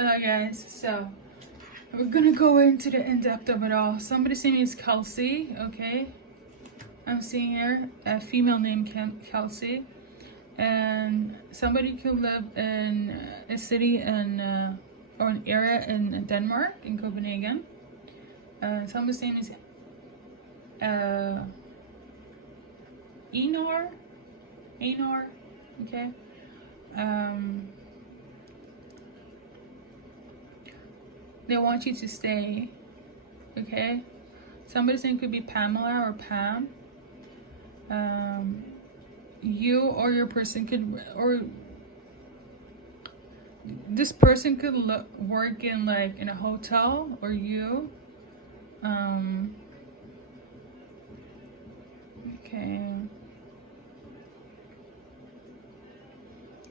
Hello guys, so we're gonna go into the in-depth of it all. Somebody's name is Kelsey, okay? I'm seeing here a female named Kelsey, and somebody could live in a city in or an area in Denmark, in Copenhagen. Somebody's name is Einar, okay? They want you to stay, okay? Somebody's name could be Pamela or Pam. You or your person could, or this person could work in like in a hotel, or you. Okay.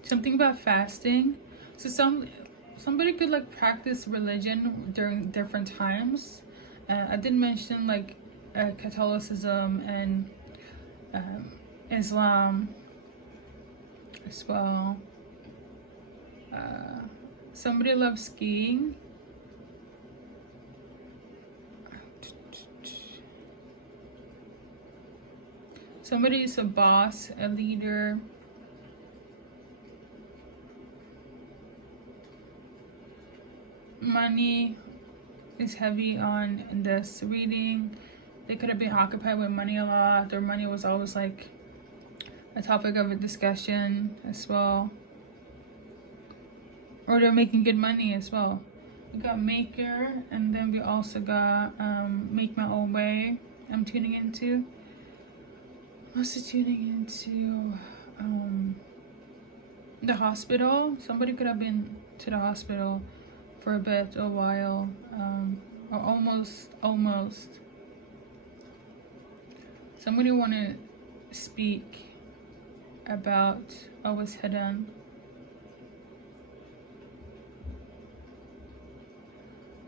Something about fasting. So somebody could like practice religion during different times. I did mention like Catholicism and Islam as well. Somebody loves skiing. Somebody is a boss, a leader. Money is heavy on this reading. They could have been occupied with money a lot. Their money was always like a topic of a discussion as well. Or they're making good money as well. We got Maker, and then we also got Make My Own Way. I'm tuning into. I'm also tuning into the hospital. Somebody could have been to the hospital for a bit, a while, or almost. Somebody want to speak about what was hidden.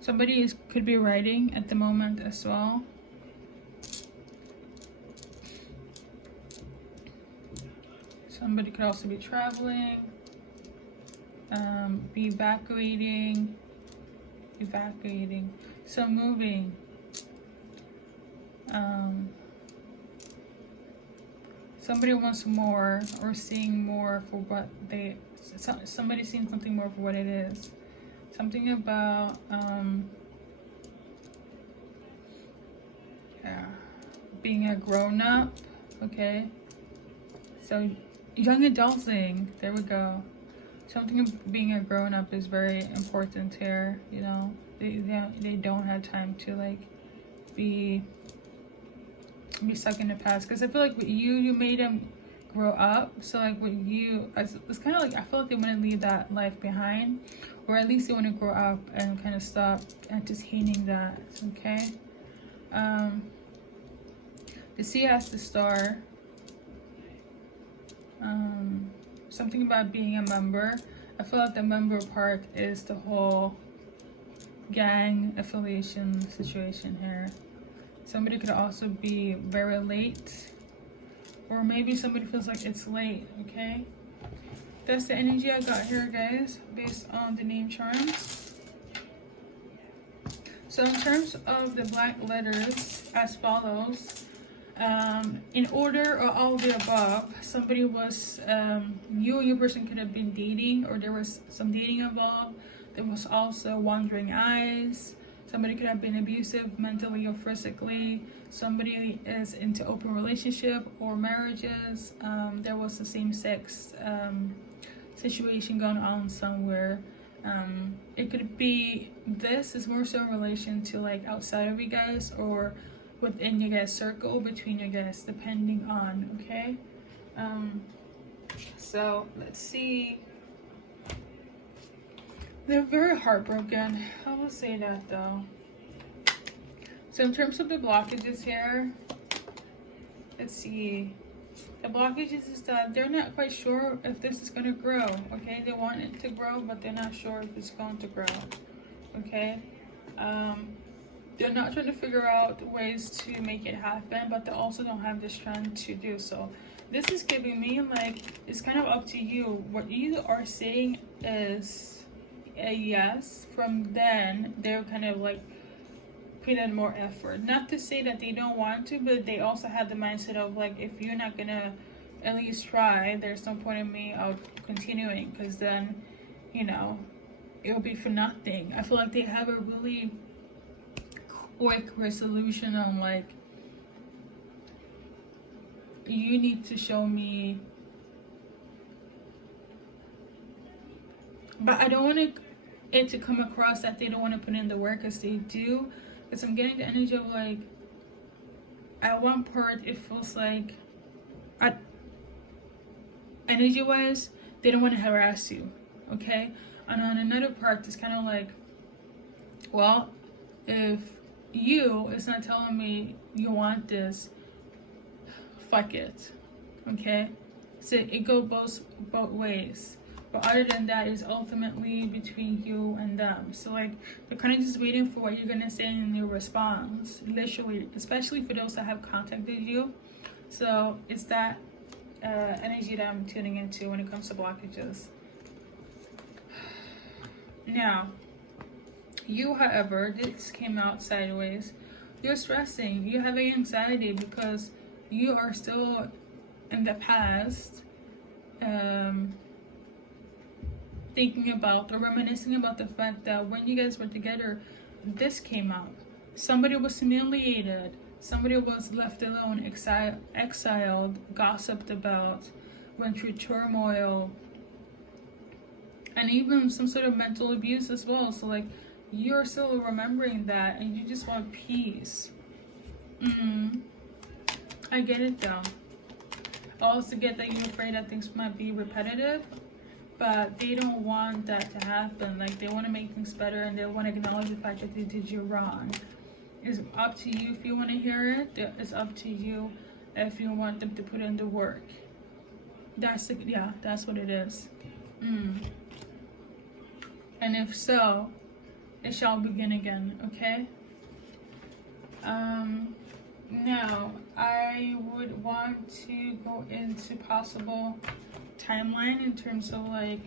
Somebody could be writing at the moment as well. Somebody could also be traveling, be evacuating, so moving. Somebody wants more, or seeing more for what they, somebody seeing something more for what it is. Something about, being a grown-up, okay? So, young adulting, there we go. Something of being a grown-up is very important here, you know? They don't have time to, like, be stuck in the past. Because I feel like with you made them grow up. So, like, with you, it's kind of like, I feel like they want to leave that life behind. Or at least they want to grow up and kind of stop entertaining that, okay? The sea has the star. Something about being a member. I feel like the member part is the whole gang affiliation situation here. Somebody could also be very late, or maybe somebody feels like it's late, okay? That's the energy I got here, guys, based on the name charms. So in terms of the black letters, as follows. In order or all of the above, somebody was, you or your person could have been dating, or there was some dating involved. There was also wandering eyes. Somebody could have been abusive mentally or physically. Somebody is into open relationship or marriages. There was a same-sex situation going on somewhere. It could be, this is more so in relation to like outside of you guys, or within your guys' circle, between you guys, depending on, okay? So let's see. They're very heartbroken. I will say that though. So in terms of the blockages here, let's see. The blockages is that they're not quite sure if this is going to grow, okay? They want it to grow, but they're not sure if it's going to grow, okay? They're not trying to figure out ways to make it happen, but they also don't have the strength to do so. This is giving me like, it's kind of up to you. What you are saying is a yes, from then they're kind of like put in more effort. Not to say that they don't want to, but they also have the mindset of like, if you're not gonna at least try, there's no point in me of continuing, because then, you know, it will be for nothing. I feel like they have a really quick resolution on like, you need to show me. But I don't want it to come across that they don't want to put in the work, because they do. Because I'm getting the energy of like, at one part it feels like, energy wise, they don't want to harass you, okay? And on another part, it's kind of like, well, if you is not telling me you want this, fuck it, okay? So it goes both ways. But other than that, it's ultimately between you and them. So like, they're kind of just waiting for what you're gonna say in your response, literally, especially for those that have contacted you. So it's that energy that I'm tuning into when it comes to blockages. Now, you, however, this came out sideways. You're stressing. You have anxiety because you are still in the past, thinking about or reminiscing about the fact that when you guys were together, this came out. Somebody was humiliated. Somebody was left alone, exiled, gossiped about, went through turmoil, and even some sort of mental abuse as well. So like, you're still remembering that and you just want peace. I get it though. I also get that you're afraid that things might be repetitive, but they don't want that to happen. Like, they want to make things better and they want to acknowledge the fact that they did you wrong. It's up to you if you want to hear it. It's up to you if you want them to put in the work. That's what it is. And if so, it shall begin again, okay? Now, I would want to go into possible timeline in terms of like,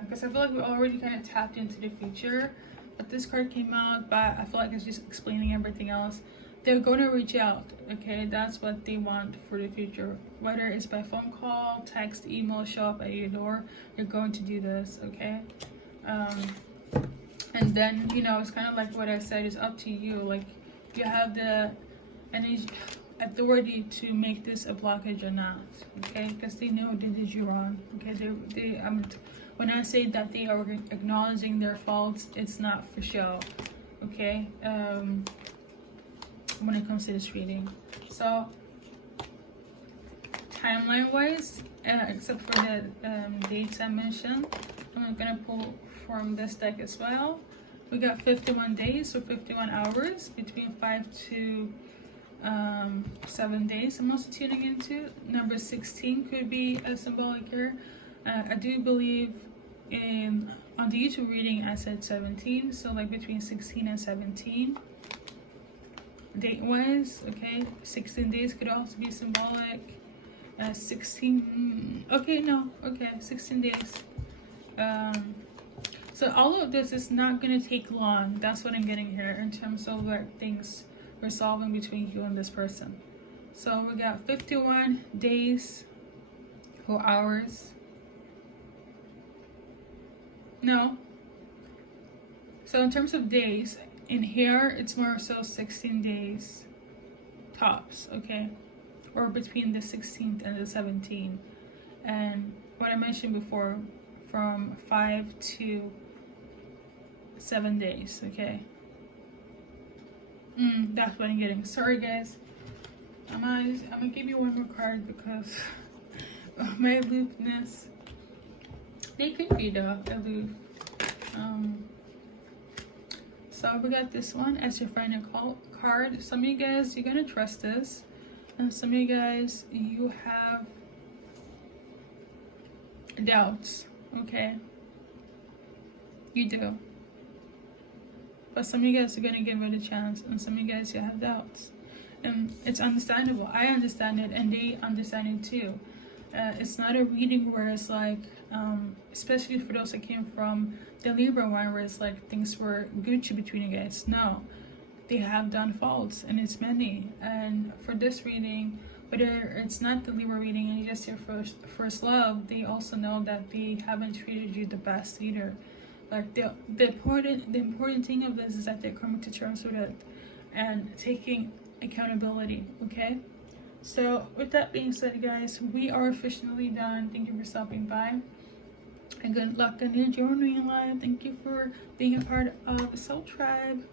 because I feel like we already kind of tapped into the future, but this card came out, but I feel like it's just explaining everything else. They're going to reach out, okay? That's what they want for the future. Whether it's by phone call, text, email, show up at your door, you're going to do this, okay? And then, you know, it's kind of like what I said, it's up to you. Like, you have the energy, authority to make this a blockage or not, okay? Because they know they did you wrong, okay? When I say that they are acknowledging their faults, it's not for show, okay? When it comes to this reading. So, timeline-wise, except for the dates I mentioned, I'm gonna pull from this deck as well. We got 51 days, so 51 hours, between 5 to 7 days. I'm also tuning into number 16 could be a symbolic here. I do believe on the YouTube reading I said 17, so like between 16 and 17 date wise, okay? 16 days could also be symbolic. 16 days. So all of this is not going to take long. That's what I'm getting here in terms of like things resolving between you and this person. So we got 51 days or hours. No. So in terms of days, in here it's more so 16 days tops, okay? Or between the 16th and the 17th. And what I mentioned before, from 5 to 7 days, okay? That's what I'm getting. Sorry guys, I'm gonna give you one more card because of my aloofness. They could be though, aloof. So we got this one as your final card. Some of you guys, you're gonna trust this, and some of you guys, you have doubts, okay? You do. But some of you guys are gonna give it a chance, and some of you guys, you have doubts. And it's understandable. I understand it, and they understand it too. It's not a reading where it's like, especially for those that came from the Libra one, where it's like things were Gucci between you guys. No, they have done faults, and it's many. And for this reading, whether it's not the Libra reading and you just hear first love, they also know that they haven't treated you the best either. Like the important thing of this is that they're coming to terms with it and taking accountability. Okay, so with that being said, guys, we are officially done. Thank you for stopping by, and good luck on your journey in life. Thank you for being a part of the Soul Tribe.